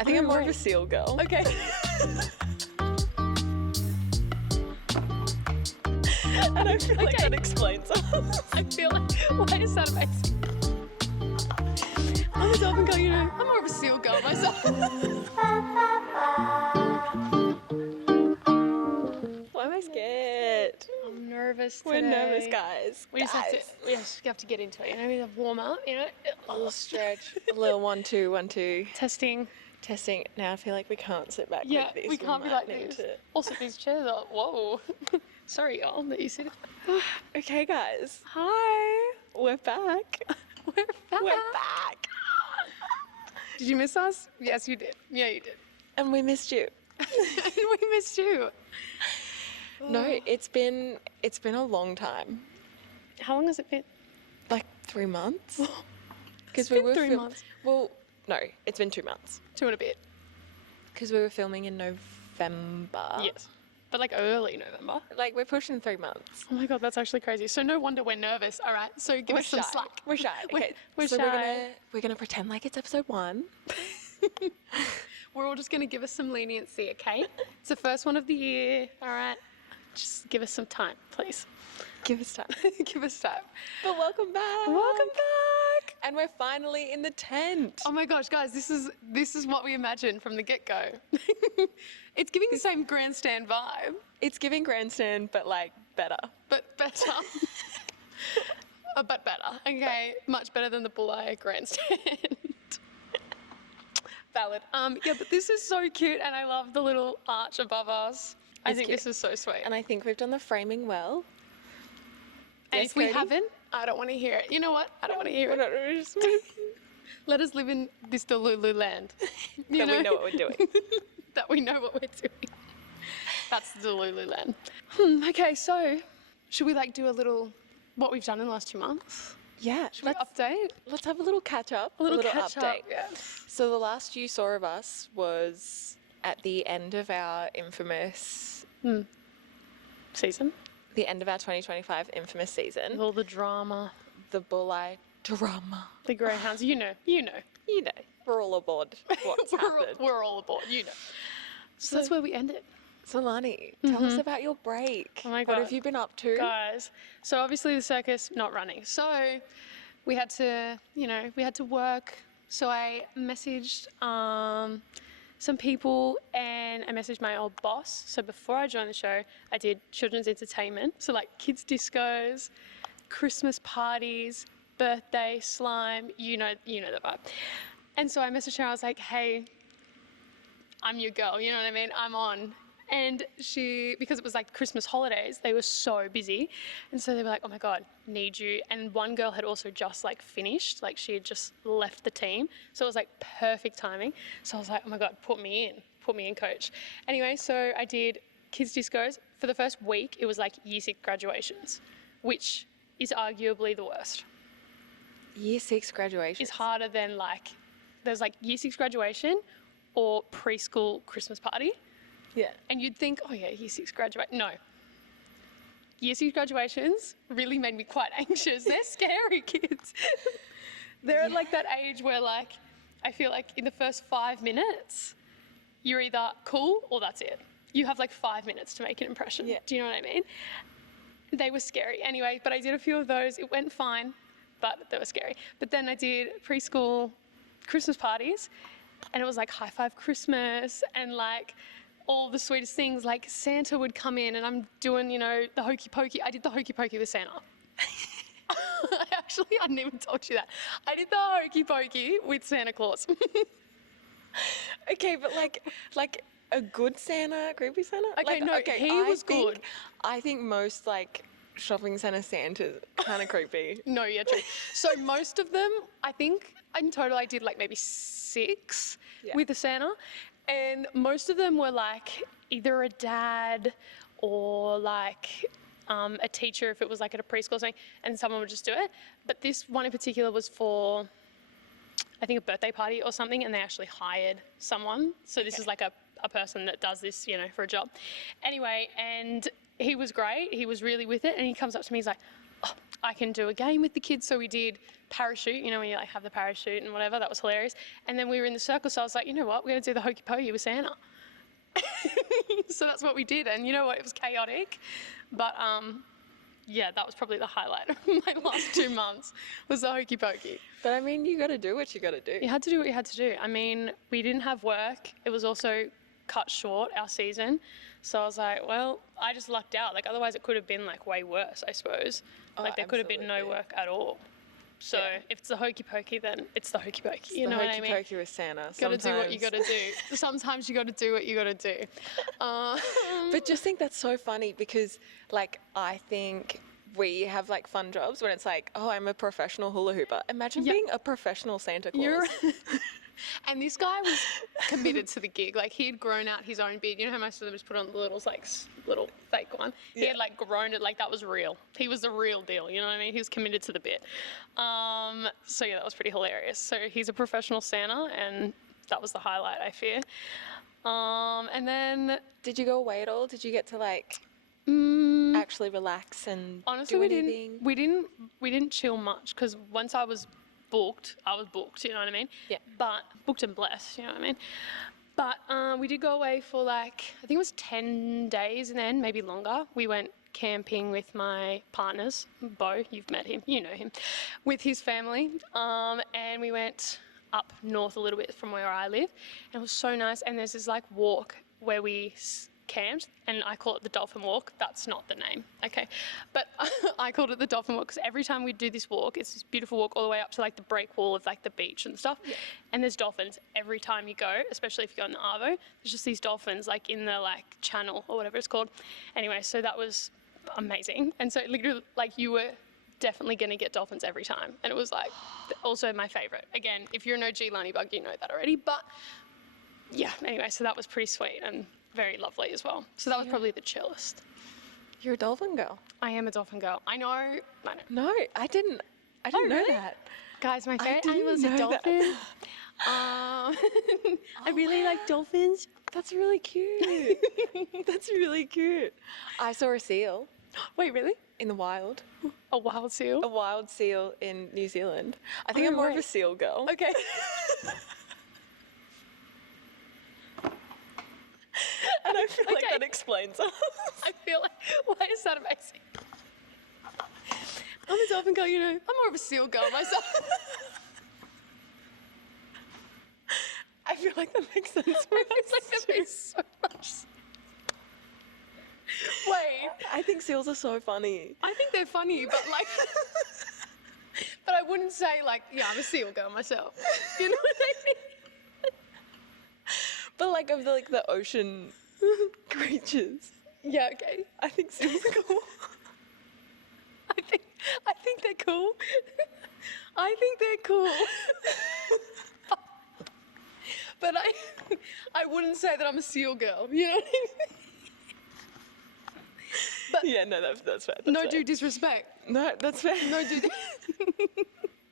I think I'm more of a seal girl. Okay. And I feel like that explains us. I feel like, why is that amazing? I'm a dolphin girl, you know. I'm more of a seal girl myself. Why am I scared? I'm nervous today. We're nervous, guys. We just have to get into it, you know, we have warm up, you know. A little stretch. A little 1, 2, 1, 2. Testing. Now I feel like we can't sit back Yeah, like this. we can't be like need this. Also, these chairs are, whoa. Sorry, y'all, that you sit. Okay, guys. Hi. We're back. We're back. We're back. Did you miss us? Yes, you did. Yeah, you did. And we missed you. We missed you. No, it's been a long time. How long has it been? Like 3 months. It's been 3 months. Well, no, it's been 2 months. 2 and a bit. Because we were filming in November. Yes. But like early November. Like we're pushing 3 months. Oh my God, that's actually crazy. So no wonder we're nervous. All right, so give us some slack. We're shy. Okay, We're so shy. we're gonna pretend like it's episode 1. We're all just gonna give us some leniency, okay? It's the first one of the year. All right, just give us some time, please. Give us time. Give us time. But welcome back. Welcome back. And we're finally in the tent. Oh my gosh, guys, this is what we imagined from the get-go. It's giving the same grandstand vibe. It's giving grandstand, but like better. But better. But better. Okay, much better than the Bulleye grandstand. Valid. Yeah, but this is so cute, and I love the little arch above us. I think this is so sweet. And I think we've done the framing well. And Yes, if we Cody? haven't, I don't want to hear it. You know what? I don't want to hear it. Let us live in this Delulu land. We know what we're doing. That we know what we're doing. That's the Delulu land. Okay, so should we like do a little what we've done in the last 2 months? Yeah. Let's update. Let's have a little catch up. A little catch update. up. Yeah. So the last you saw of us was at the end of our infamous Season. the end of our 2025 infamous season. With all the drama. The Bulleye drama. The greyhounds. You know. You know, we're all aboard what's happened. We're all aboard. You know. So that's where we ended. So Lani, tell us about your break. Oh my What God. have you been up to? Guys, so obviously the circus not running. So we had to work. So I messaged some people and I messaged my old boss. So before I joined the show, I did children's entertainment. So like kids discos, Christmas parties, birthday, slime, you know the vibe. And so I messaged her, I was like, hey, I'm your girl, you know what I mean? I'm on. And because it was like Christmas holidays, they were so busy. And so they were like, oh my God, need you. And one girl had also just like finished, like she had just left the team. So it was like perfect timing. So I was like, oh my God, put me in, coach. Anyway, so I did kids discos. For the first week, it was like year 6 graduations, which is arguably the worst. Year 6 graduation. It's harder than there's like year 6 graduation or preschool Christmas party. Yeah. And you'd think, oh yeah, year 6 graduate. No. Year 6 graduations really made me quite anxious. They're scary kids. They're at like that age where like, I feel like in the first 5 minutes, you're either cool or that's it. You have like 5 minutes to make an impression. Yeah. Do you know what I mean? They were scary. Anyway, but I did a few of those. It went fine, but they were scary. But then I did preschool Christmas parties and it was like high five Christmas and like all the sweetest things, like Santa would come in and I'm doing, the hokey pokey. I did the hokey pokey with Santa. I didn't even told you that. I did the hokey pokey with Santa Claus. Okay, but like a good Santa, creepy Santa? Okay, he was good. I think most like shopping centre Santas kind of creepy. No, yeah, true. So most of them, I think in total I did like maybe 6 with the Santa. And most of them were like either a dad or like a teacher if it was like at a preschool or something, and someone would just do it. But this one in particular was for, I think, a birthday party or something, and they actually hired someone. So this is like a person that does this, for a job. Anyway, and he was great. He was really with it. And he comes up to me, he's like, oh, I can do a game with the kids. So we did parachute, you know, when you like have the parachute and whatever. That was hilarious. And then we were in the circle, so I was like, you know what, we're going to do the hokey pokey with Santa. So that's what we did. And you know what, it was chaotic. But yeah, that was probably the highlight of my last 2 months was the hokey pokey. But I mean, you got to do what you got to do. You had to do what you had to do. I mean, we didn't have work. It was also cut short, our season. So I was like, well, I just lucked out. Like, otherwise it could have been like way worse, I suppose. Like there could have been no absolutely. work at all. So if it's the hokey pokey, then it's the hokey pokey. You The know what I hokey mean? pokey with Santa. Got to do what you got to do. Sometimes you got to do what you got to do. But just think that's so funny because, like, I think we have like fun jobs when it's like, oh, I'm a professional hula hooper. Imagine Yep. being a professional Santa Claus. You're And this guy was committed to the gig. Like, he had grown out his own beard. You know how most of them just put on the little, like, little fake one? He had, like, grown it, like, that was real. He was the real deal, you know what I mean? He was committed to the bit. So, yeah, that was pretty hilarious. So, he's a professional Santa, and that was the highlight, I fear. And then... Did you go away at all? Did you get to, like, actually relax and honestly, do anything? we didn't chill much, because once I was booked, you know what I mean? Yeah. But booked and blessed, you know what I mean? But we did go away for like, I think it was 10 days and then maybe longer. We went camping with my partners, Bo, you've met him, you know him, with his family. And we went up north a little bit from where I live. And it was so nice. And there's this like walk where we camped, and I call it the Dolphin Walk. That's not the name, okay? But I called it the Dolphin Walk because every time we do this walk, it's this beautiful walk all the way up to like the break wall of like the beach and stuff. Yeah. And there's dolphins every time you go, especially if you go in the Arvo. There's just these dolphins like in the like channel or whatever it's called. Anyway, so that was amazing. And so literally like you were definitely going to get dolphins every time. And it was like also my favorite. Again, if you're an OG Lunny Bug, you know that already. But yeah, anyway, so that was pretty sweet and very lovely as well. So that was probably the chillest. You're a dolphin girl. I am a dolphin girl. I know. No, I didn't know really? that. Guys, my favorite didn't animal is a know that. dolphin. I really like dolphins. That's really cute. That's really cute. I saw a seal Wait, really? in the wild. A wild seal? A wild seal in New Zealand. I think I'm more of a right. seal girl. Okay. And I feel like Okay. that explains us. I feel like, why is that amazing? I'm a dolphin girl, you know. I'm more of a seal girl myself. I feel like that makes sense. It's like that makes so much sense. Wait, I think seals are so funny. I think they're funny, but like, but I wouldn't say like, yeah, I'm a seal girl myself. You know what I mean? But like of the ocean creatures, Yeah, okay. I think seals are cool. I think they're cool. I think they're cool. But I wouldn't say that I'm a seal girl. You know what I mean? Yeah, no, that's fair. That's No fair. do disrespect. No, that's fair. No do.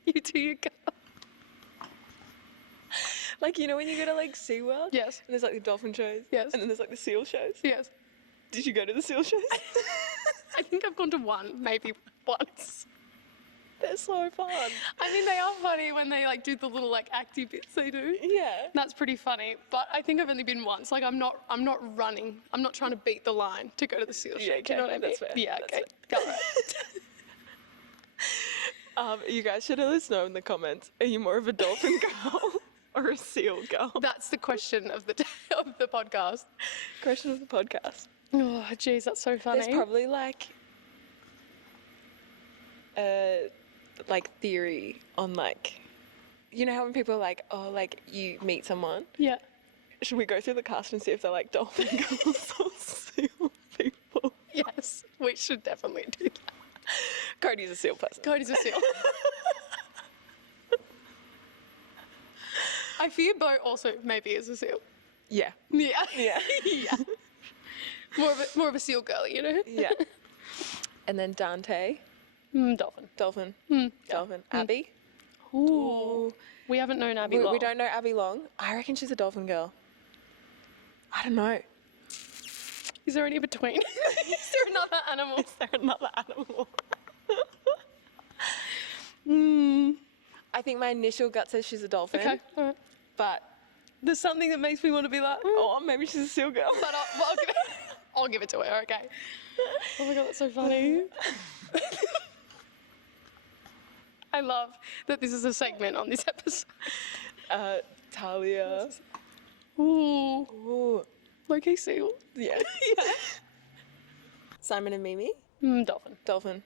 You do your girl. Like, you know when you go to like SeaWorld? Yes. And there's like the dolphin shows? Yes. And then there's like the seal shows? Yes. Did you go to the seal shows? I think I've gone to one, maybe once. They're so fun. I mean, they are funny when they like do the little like acty bits they do. Yeah. That's pretty funny. But I think I've only been once. Like I'm not running. I'm not trying to beat the line to go to the seal show. Yeah, Do you know okay, what I mean? that's fair. Yeah, That's okay. All right. You guys should let us know in the comments. Are you more of a dolphin girl or a seal girl? That's the question of the of the podcast. Question of the podcast. Oh, geez, that's so funny. There's probably like theory on like, you know how when people are like, oh, like you meet someone, Yeah. should we go through the cast and see if they're like dolphin girls or seal people? Yes, we should definitely do that. Cody's a seal person. Cody's a seal. I fear Bo also maybe is a seal. Yeah. Yeah. Yeah. Yeah. More of a seal girl, you know? Yeah. And then Dante, Dolphin. dolphin. Dolphin. Abby. Ooh. We haven't known Abby We long. don't know Abby long. I reckon she's a dolphin girl. I don't know. Is there any between? Is there another animal? Is there another animal? I think my initial gut says she's a dolphin. Okay, all right. But, There's something that makes me want to be like, oh, maybe she's a seal girl. but I'll give it to her, okay. Oh my God, that's so funny. I love that this is a segment on this episode. Talia. Ooh, Ooh. low-key seal. Yeah. Simon and Mimi. Dolphin. Dolphin.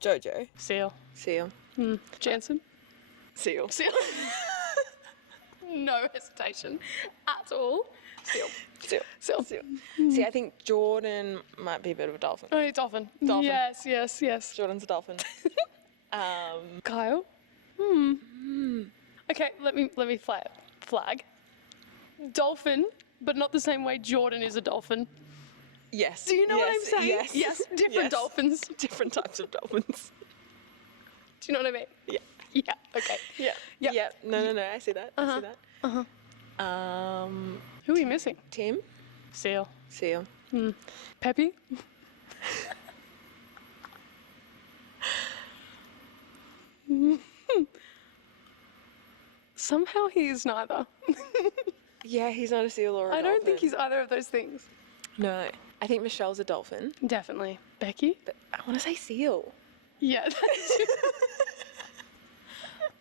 Jojo. Seal. Seal. Jansen. Seal. Seal. No hesitation at all. Seal. Seal. Seal. Seal. See, I think Jordan might be a bit of a dolphin. Oh, yeah, dolphin. Dolphin. Yes. Jordan's a dolphin. Kyle? Okay, let me flag. Dolphin, but not the same way Jordan is a dolphin. Yes. Do you know what I'm saying? Yes. Different Yes. dolphins. Different types of dolphins. Do you know what I mean? Yeah. Yeah, okay. Yeah. Yep. Yeah. No. I see that. I see that. Who are you missing? Tim. Seal. Seal. Peppy? Somehow he is neither. Yeah, he's not a seal or a I dolphin. don't think he's either of those things. No. I think Michelle's a dolphin. Definitely. Becky? But I want to say seal. Yeah, that's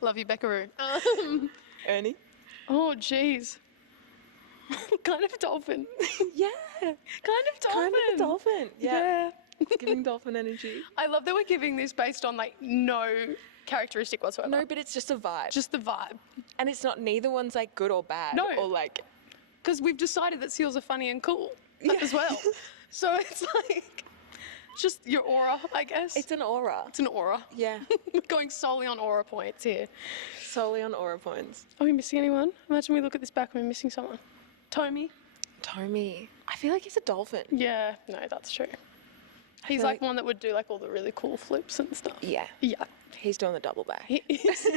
Love you, Beckaroo. Ernie. Oh, jeez. Kind of dolphin. Yeah. Kind of dolphin. Kind of a dolphin. Yeah. It's giving dolphin energy. I love that we're giving this based on like no characteristic whatsoever. No, but it's just a vibe. Just the vibe. And it's not, neither one's like good or bad. No. Or like, Because we've decided that seals are funny and cool as well. So it's like just your aura, I guess. it's an aura. It's an aura. Yeah. We're going solely on aura points here. Solely on aura points. Are we missing anyone? Imagine we look at this back and we're missing someone. Tommy? Tommy. I feel like he's a dolphin. Yeah, no, that's true. He's feel like like- one that would do like all the really cool flips and stuff. Yeah. Yeah. He's doing the double back. He is.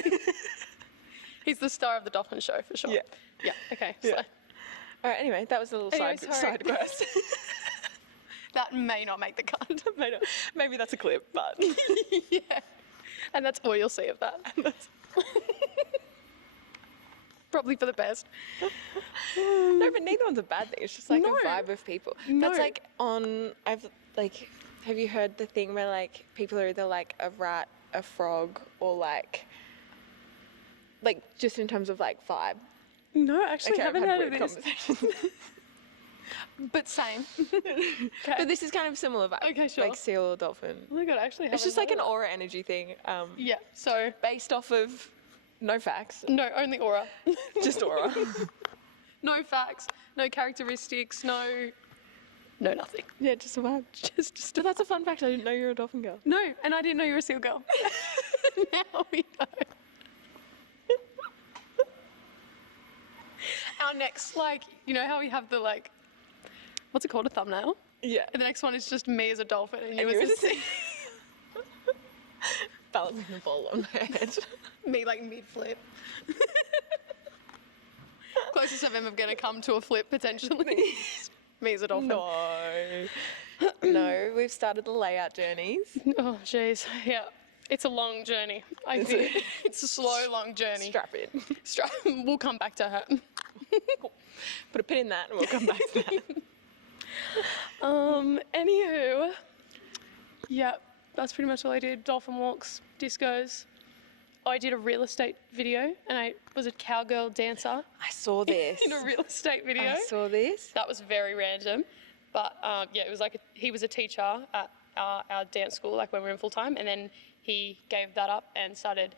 He's the star of the Dolphin show for sure. Yeah. Yeah, okay. Yeah. So All right, anyway, that was a little Anyway, sorry. side quest. that may not make the cut. Maybe that's a clip, but Yeah. And that's all you'll see of that. Probably for the best. no, but neither one's a bad thing. It's just like No. a vibe of people. No. That's like have you heard the thing where like people are either like a rat, a frog, or like just in terms of like vibe? No, actually, Okay, I've haven't had heard of weird this. conversations. But same. But this is kind of similar vibe. Okay, sure. Like seal or dolphin. Oh my god, I actually It's just like an aura energy thing. Yeah, so Based off of no facts, no, only aura. just aura. No facts, no characteristics, no nothing. Yeah, just a vibe. Just But that's a fun fact. I didn't know you were a dolphin girl. no, and I didn't know you were a seal girl. Now we know. Our next, like, you know how we have the like, what's it called, a thumbnail? Yeah. And the next one is just me as a dolphin and you And as you a seal. Balancing the ball on my head. Me like mid-flip. Closest I'm ever gonna come to a flip potentially. Me as a dolphin. No. No, we've started the layout journeys. Oh jeez, yeah. It's a long journey. I fear. It's a slow, long journey. Strap in. We'll come back to her. Put a pin in that and we'll come back to that. Anywho, yeah, that's pretty much all I did. Dolphin walks, discos. I did a real estate video and I was a cowgirl dancer I saw this. in a real estate video. I saw this. That was very random. But yeah, it was like he was a teacher at our dance school, like when we were in full time, and then he gave that up and started,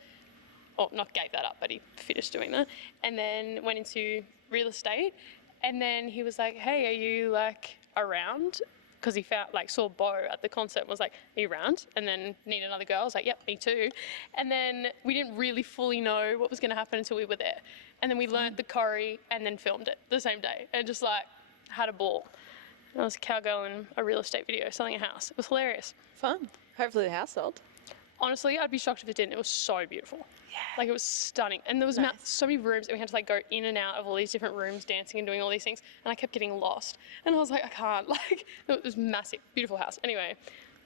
or not gave that up, but he finished doing that, and then went into real estate, and then he was like, hey, are you like around? Because he found, like, saw Bo at the concert and was like, are you around? And then need another girl. I was like, yep, me too. And then we didn't really fully know what was going to happen until we were there. And then we learned the choreo and then filmed it the same day and just like had a ball. And I was a cowgirl in a real estate video selling a house. It was hilarious. Fun. Hopefully the house sold. Honestly, I'd be shocked if it didn't. It was so beautiful. Yeah. Like, it was stunning. And there was Nice. so many rooms, and we had to like go in and out of all these different rooms, dancing and doing all these things. And I kept getting lost. And I was like, I can't. Like, it was massive, beautiful house. Anyway,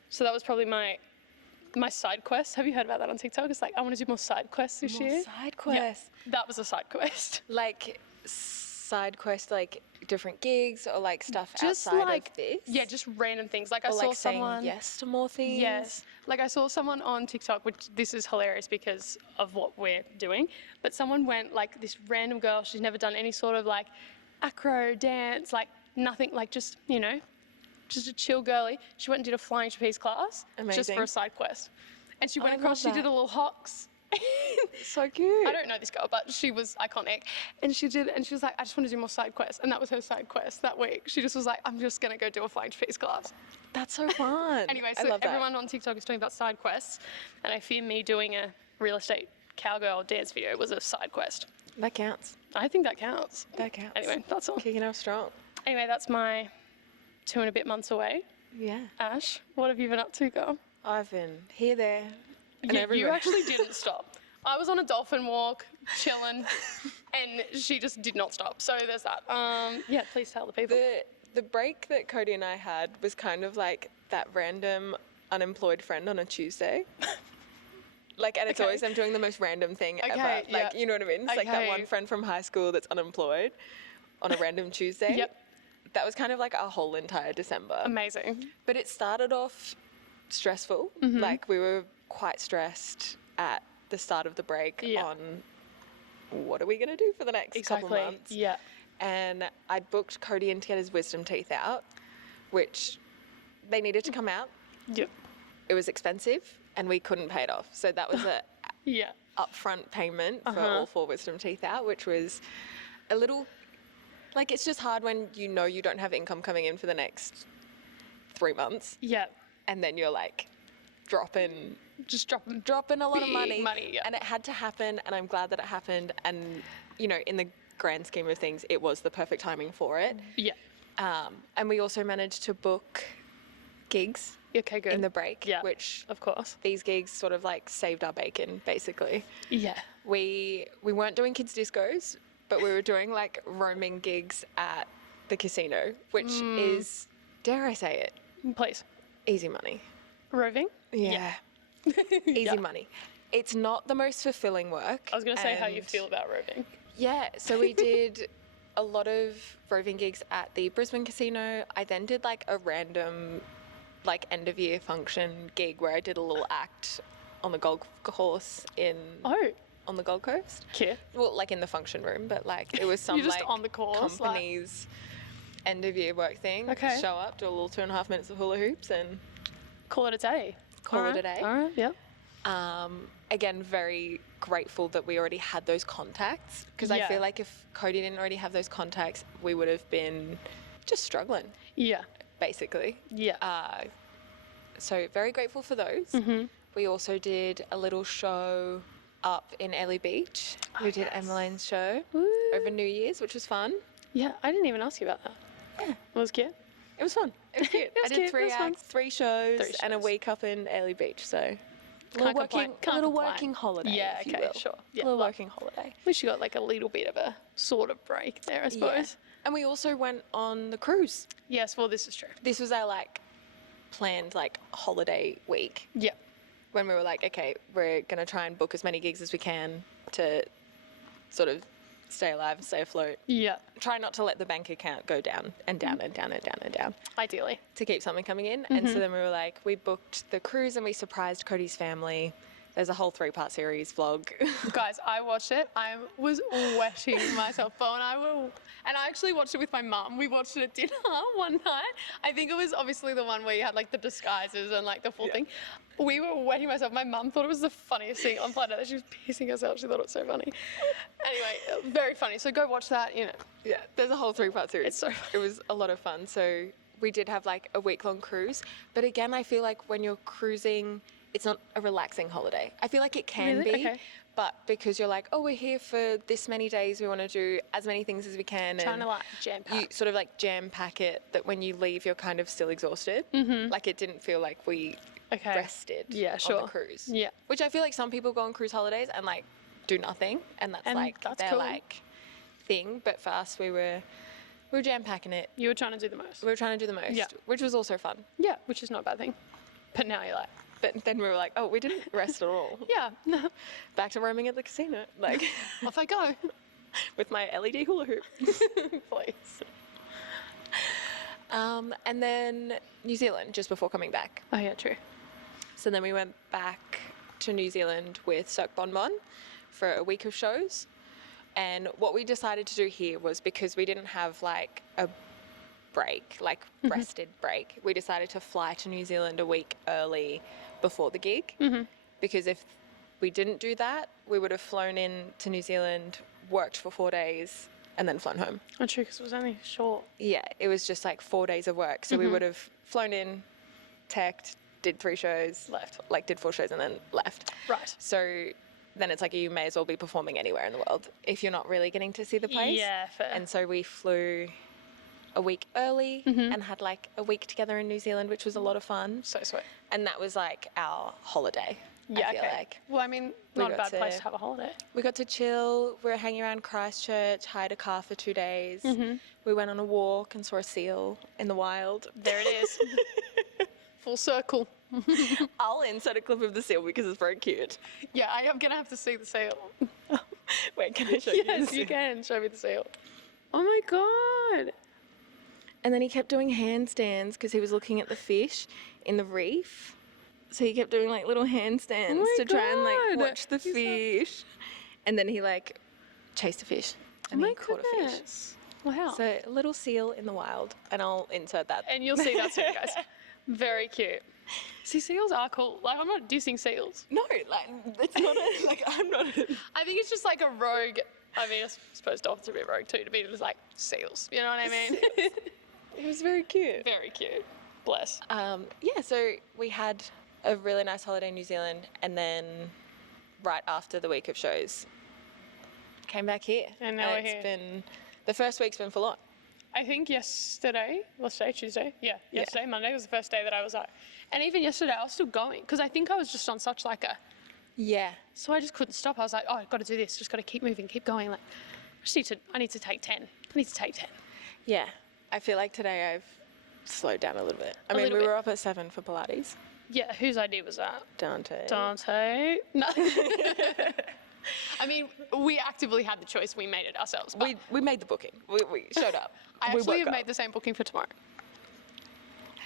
so that was probably my my side quest. Have you heard about that on TikTok? It's like, I want to do more side quests this More year. side quests. Yeah, that was a side quest. Like side quests, like different gigs or like stuff Just outside like, of this? yeah, just random things. Like I Or saw like saying someone. yes to more things? Yes. Like I saw someone on TikTok, which this is hilarious because of what we're doing, but someone went, like, this random girl, she's never done any sort of like acro dance, like nothing, like just, you know, just a chill girly. She went and did a flying trapeze class just Amazing. for a side quest. And she went I across, love she did that. a little hox. So cute. I don't know this girl, but she was iconic. And she was like, I just want to do more side quests. And that was her side quest that week. She just was like, I'm just going to go do a flying trapeze class. That's so fun. Anyway, I so love that. everyone on TikTok is talking about side quests. And I fear me doing a real estate cowgirl dance video was a side quest. That counts. I think that counts. That counts. Anyway, that's all. Kicking off strong. Anyway, that's my 2 and a bit months away. Yeah. Ash, what have you been up to, girl? I've been here, there, and Yeah, everywhere. you actually didn't stop. I was on a dolphin walk, chilling, and she just did not stop. So there's that. Yeah, please tell the people. The break that Cody and I had was kind of like that random unemployed friend on a Tuesday. Like, and it's Okay. always them doing the most random thing ever. Okay, Like, yeah. you know what I mean? It's like that Okay. one friend from high school that's unemployed on a random Tuesday. Yep. That was kind of like our whole entire December. Amazing. But it started off stressful. Mm-hmm. Like, we were quite stressed at the start of the break Yeah. on what are we going to do for the next couple Exactly. months. Yeah. And I'd booked Cody in to get his wisdom teeth out, which they needed to come out. Yep. It was expensive and we couldn't pay it off. So that was a Yeah. upfront payment for Uh-huh. all 4 wisdom teeth out, which was a little, like, it's just hard when you know you don't have income coming in for the next 3 months. Yeah. And then you're like dropping Just drop them. a lot of Big money. money, yeah. And it had to happen, and I'm glad that it happened. And, you know, in the grand scheme of things, it was the perfect timing for it. Yeah. And we also managed to book gigs Okay, good. in the break, Yeah. which Of course. these gigs sort of like saved our bacon, basically. Yeah. We weren't doing kids' discos, but we were doing like roaming gigs at the casino, which is, dare I say it, Please. easy money. Roving? Yeah. Easy Yeah. money. It's not the most fulfilling work. I was going to say how you and- feel about roving. Yeah, so we did a lot of roving gigs at the Brisbane casino. I then did like a random like end of year function gig where I did a little act on the golf course Oh, on the Gold Coast. cute. Well, like in the function room, but like it was some You're just like on the course, like- company's end of year work thing. Okay. Show up, do a little 2.5 minutes of hula hoops and Call it a day. Call it a Alright, day. All right, yeah. again, very grateful that we already had those contacts because I Yeah. feel like if Cody didn't already have those contacts, we would have been just struggling, Yeah. basically. Yeah. So very grateful for those. Mm-hmm. We also did a little show up in Airlie Beach. We did yes. Emmeline's show Woo. over New Year's, which was fun. Yeah, I didn't even ask you about that. Yeah. It was cute. It was fun. It was cute. It was I did cute, it 3 was fun. acts, 3 shows, 3 and a shows. week up in Airlie Beach. So a Can't little complain. working, Can't a little complain. working holiday. Yeah, if you okay, will. sure. A Yeah, little love- working holiday. We should got like a little bit of a sort of break there, I suppose. And we also went on the cruise. Yes, well, this is true. This was our like planned like holiday week Yeah. when we were like, okay, we're gonna try and book as many gigs as we can to sort of stay alive and stay afloat. Yeah, Try not to let the bank account go down and down and down and down and down ideally. to keep something coming in. And so then we were like, we booked the cruise and we surprised Cody's family. There's a whole 3-part series vlog. Guys, I watched it. I was wetting myself. Bo and I actually watched it with my mum. We watched it at dinner one night. I think it was obviously the one where you had like the disguises and like the full thing. We were wetting myself. My mum thought it was the funniest thing on planet Earth. She was pissing herself. She thought it was so funny. Anyway, very funny. So go watch that, you know. Yeah, there's a whole 3-part series. It's so fun. It was a lot of fun. So we did have like a week-long cruise. But again, I feel like when you're cruising, it's not a relaxing holiday. I feel like it can Really? be. Okay. But because you're like, oh, we're here for this many days, we want to do as many things as we can. Trying and to like jam you pack. sort of like jam pack it that when you leave, you're kind of still exhausted. Mm-hmm. Like it didn't feel like we Okay. rested Yeah, on sure. the cruise. Yeah. Which I feel like some people go on cruise holidays and like do nothing. And that's And like that's their cool. like thing. But for us, we were jam packing it. You were trying to do the most. We were trying to do the most, Yeah. which was also fun. Yeah, which is not a bad thing. But now you're like, But then we were like, oh, we didn't rest at all. Yeah. Back to roaming at the casino, like Off I go. with my LED hula hoop. Please. And then New Zealand just before coming back. Oh yeah, true. So then we went back to New Zealand with Cirque Bon Bon for a week of shows. And what we decided to do here was, because we didn't have like a break, like rested break, we decided to fly to New Zealand a week early before the gig. Because if we didn't do that, we would have flown in to New Zealand, worked for 4 days, and then flown home. Oh, true, because it was only short. Yeah, it was just like 4 days of work. So we would have flown in, teched, did 3 shows, Left. like did 4 shows and then left. Right. So then it's like you may as well be performing anywhere in the world if you're not really getting to see the place. Yeah, fair. And so we flew a week early and had like a week together in New Zealand, which was a lot of fun. So sweet. And that was like our holiday. Yeah, I feel okay. like. Well, I mean, We not a got bad place to- to have a holiday. We got to chill. We were hanging around Christchurch, hired a car for 2 days. We went on a walk and saw a seal in the wild. There it is. Full circle. I'll insert a clip of the seal because it's very cute. Yeah, I am going to have to see the seal. Wait, can I show you the Yes, seal? you can. Show me the seal. Oh my God. And then he kept doing handstands because he was looking at the fish in the reef. So he kept doing like little handstands my to try and like God. watch the He's fish. And then he like chased a fish and he caught a fish. goodness. Wow. So a little seal in the wild, and I'll insert that. And you'll see that soon, guys. Very cute. See, seals are cool. Like, I'm not dissing seals. No, like it's not a like I'm not. I think it's just like a rogue. I mean, I suppose dolphins are a bit rogue too, to be just like seals. You know what I mean? It was very cute. Very cute. Bless. Yeah, so we had a really nice holiday in New Zealand, and then right after the week of shows, came back here. And now we're it's here. been the first week's been full on. I think yesterday, what's today, Tuesday? Yeah, yesterday, Monday was the first day that I was out. And even yesterday, I was still going because I think I was just on such like a, Yeah. so I just couldn't stop. I was like, oh, I've got to do this. Just got to keep moving, keep going. Like, I need to take 10. I need to take 10. Yeah. I feel like today I've slowed down a little bit. I A mean, little we bit. were up at 7 for Pilates. Yeah, whose idea was that? Dante. Dante. No. I mean, we actively had the choice. We made it ourselves. But We made the booking. We showed up. I We actually woke have up. made the same booking for tomorrow.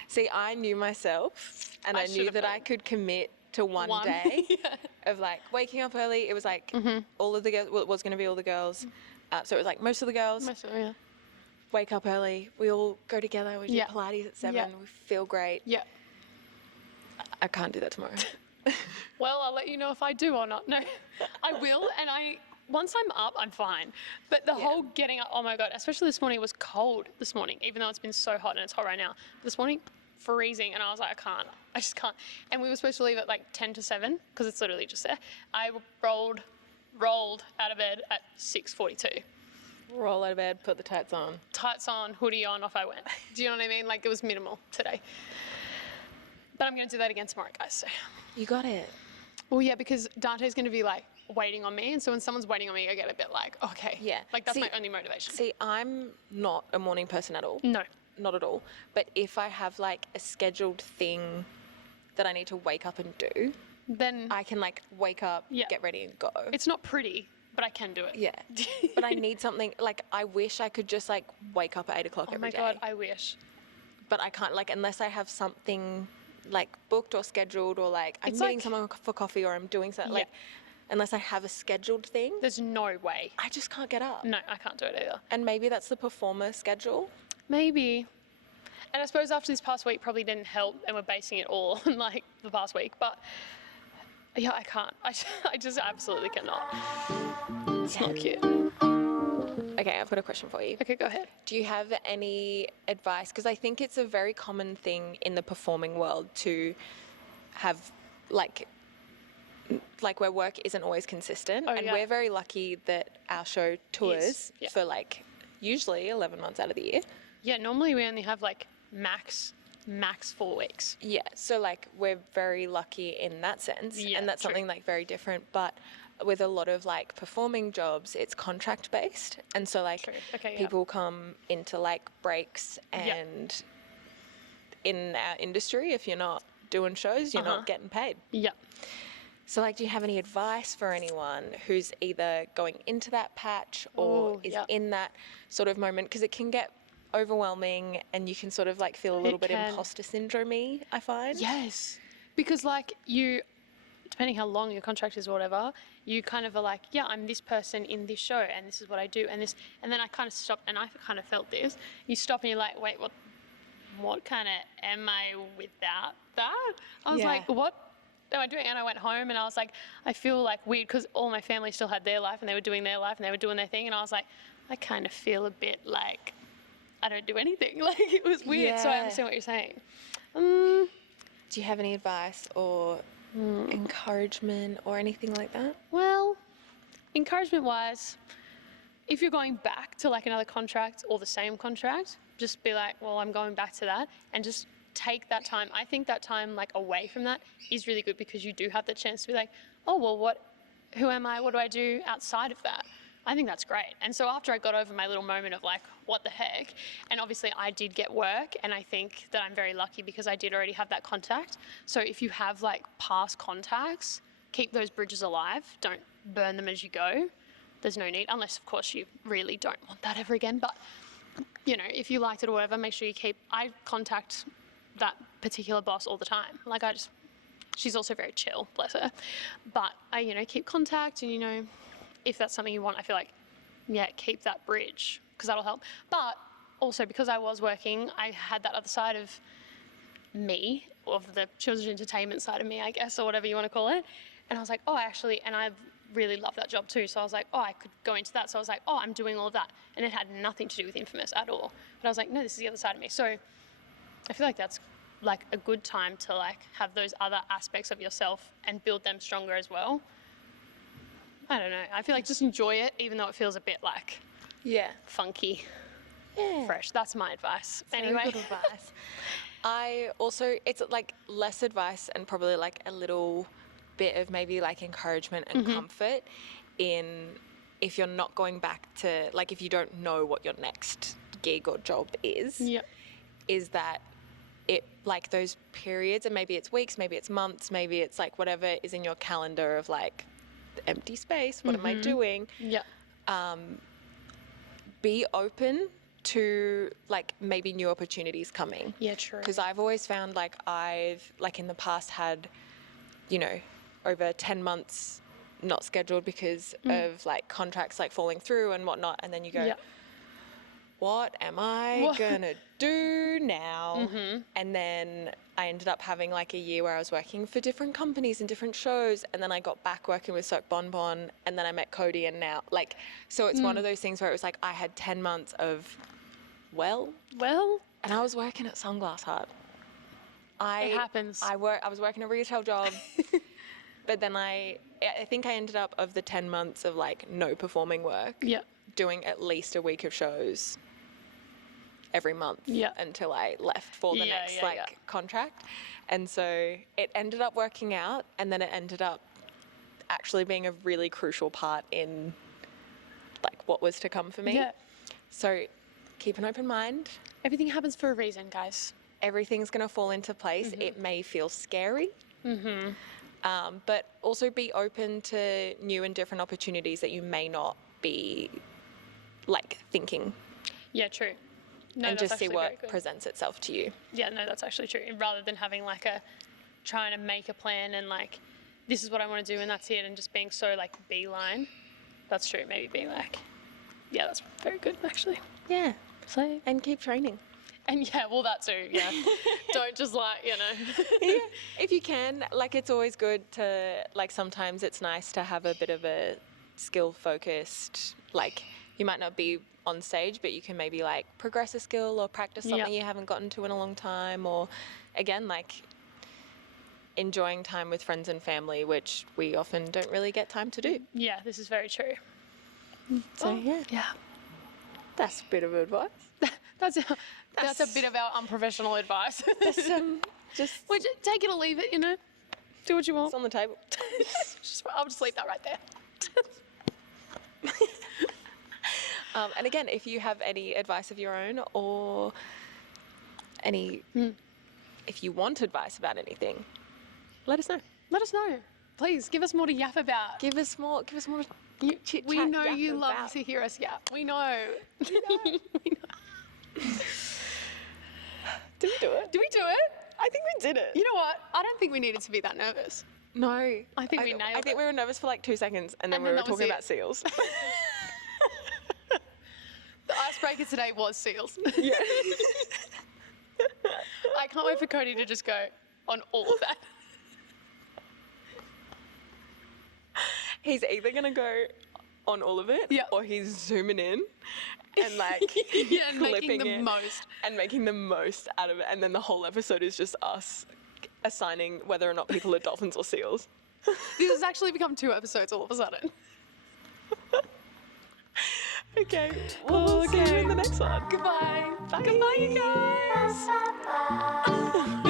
See, I knew myself, and I I should knew have that done. I could commit to one One. day Yeah. of like waking up early. It was like all of the girls, well, it was going to be all the girls. So it was like most of the girls Yeah. wake up early. We all go together. We do Yeah. Pilates at 7. Yeah. We feel great. Yeah. I can't do that tomorrow. Well, I'll let you know if I do or not. No, I will. And once I'm up, I'm fine. But the whole getting up, oh my God, especially this morning, it was cold this morning, even though it's been so hot and it's hot right now. This morning, freezing. And I was like, I just can't. And we were supposed to leave at like 10 to 7 because it's literally just there. I rolled out of bed at 6:42. Roll out of bed, put the tights on. Tights on, hoodie on, off I went. Do you know what I mean? Like it was minimal today. But I'm going to do that again tomorrow, guys. So. You got it. Well, yeah, because Dante's going to be like waiting on me. And so when someone's waiting on me, I get a bit like, okay. Yeah. Like that's See- my only motivation. See, I'm not a morning person at all. No. Not at all. But if I have like a scheduled thing that I need to wake up and do, Then I can like wake up, Yeah. get ready and go. it's not pretty, but I can do it. Yeah. But I need something, like I wish I could just like wake up at 8 o'clock Oh every my day. God, I wish. But I can't, like, unless I have something like booked or scheduled, or like I'm It's meeting like- someone for coffee, or I'm doing something, Yeah. like, unless I have a scheduled thing, There's no way. I just can't get up. No, I can't do it either. And maybe that's the performer schedule. Maybe. And I suppose after this past week probably didn't help, and we're basing it all on like the past week. But yeah, I can't. I just absolutely cannot. It's not cute. Okay, I've got a question for you. Okay, go ahead. Do you have any advice? Because I think it's a very common thing in the performing world to have like where work isn't always consistent. Oh, And yeah. we're very lucky that our show tours yeah. for like usually 11 months out of the year. Yeah, normally we only have like max 4 weeks. Yeah, so like we're very lucky in that sense. Yeah, and that's true. something like very different. But with a lot of like performing jobs, it's contract based. And so like True. Okay, yeah. people come into like breaks, Yeah. and in our industry, if you're not doing shows, you're not getting paid. Yep. So, like, do you have any advice for anyone who's either going into that patch or is in that sort of moment? Because it can get overwhelming and you can sort of like feel a little bit imposter syndrome-y, I find. Yes. Because like depending how long your contract is or whatever, you kind of are like, yeah, I'm this person in this show and this is what I do and this, and then I kind of stopped and I kind of felt this. You stop and you're like, wait, what kind of am I without that? I was like, what am I doing? And I went home and I was like, I feel like weird because all my family still had their life and they were doing their life and they were doing their thing. And I was like, I kind of feel a bit like I don't do anything. Like it was weird. So I understand what you're saying. Do you have any advice or encouragement or anything like that? Well, encouragement wise, if you're going back to like another contract or the same contract, just be like, well, I'm going back to that and just take that time. I think that time like away from that is really good because you do have the chance to be like, oh, well, who am I? What do I do outside of that? I think that's great. And so after I got over my little moment of like, what the heck? And obviously I did get work and I think that I'm very lucky because I did already have that contact. So if you have like past contacts, keep those bridges alive. Don't burn them as you go. There's no need, unless of course you really don't want that ever again. But you know, if you liked it or whatever, make sure I contact that particular boss all the time. Like she's also very chill, bless her. But I, keep contact and, if that's something you want, I feel like, keep that bridge because that'll help. But also because I was working, I had that other side of me, of the children's entertainment side of me, I guess, or whatever you want to call it. And I was like, and I really love that job too. So I was like, I could go into that. So I was like, I'm doing all of that. And it had nothing to do with Infamous at all. But I was like, no, this is the other side of me. So I feel like that's like a good time to like have those other aspects of yourself and build them stronger as well. I don't know. I feel like just enjoy it, even though it feels a bit like funky, fresh. That's my advice. Anyway, good advice. It's like less advice and probably like a little bit of maybe like encouragement and comfort in if you're not going back to, like, if you don't know what your next gig or job is, is that it, like, those periods, and maybe it's weeks, maybe it's months, maybe it's like whatever is in your calendar of like empty space, what am I doing? Be open to like maybe new opportunities coming. Yeah, true. Because I've always found like I've like in the past had, over 10 months not scheduled because of like contracts like falling through and whatnot, and then you go, what am I gonna do now? And then I ended up having like a year where I was working for different companies and different shows, and then I got back working with Soap Bon Bon, and then I met Cody, and now like, so it's one of those things where it was like I had 10 months of and I was working at Sunglass Hut. It happens. I was working a retail job, but then I think I ended up, of the 10 months of like no performing work, doing at least a week of shows every month until I left for the next contract. And so it ended up working out, and then it ended up actually being a really crucial part in like what was to come for me. So keep an open mind. Everything happens for a reason, guys. Everything's going to fall into place. It may feel scary, but also be open to new and different opportunities that you may not be like thinking. Yeah, true. No, and just see what presents itself to you. Yeah, no, that's actually true. Rather than having like trying to make a plan and like, this is what I want to do and that's it, and just being so like beeline. That's true. Maybe being like, that's very good actually. Yeah. So, and keep training. And that too, Don't just like, If you can, like, it's always good to, like, sometimes it's nice to have a bit of a skill-focused, like, you might not be on stage, but you can maybe, like, progress a skill or practice something you haven't gotten to in a long time, or, again, like, enjoying time with friends and family, which we often don't really get time to do. Yeah, this is very true. So, that's a bit of advice. That's a bit of our unprofessional advice. Just take it or leave it, Do what you want. It's on the table. I'll just leave that right there. And again, if you have any advice of your own or any if you want advice about anything, let us know. Let us know. Please give us more to yap about. Give us more chit We chat, know yap you love about. to hear us yap. We know. We know. Did we do it? Did we do it? I think we did it. You know what? I don't think we needed to be that nervous. No. I think we nailed I think it. we were nervous for like 2 seconds and then And we then were that was talking it. about seals. The icebreaker today was seals. Yeah. I can't wait for Cody to just go on all of that. He's either going to go on all of it Yeah. or he's zooming in and like Yeah, and making clipping the it most. and making the most out of it. And then the whole episode is just us assigning whether or not people are dolphins or seals. This has actually become 2 episodes all of a sudden. Okay. Well, we'll see you in the next one. Goodbye. Bye. Goodbye, you guys.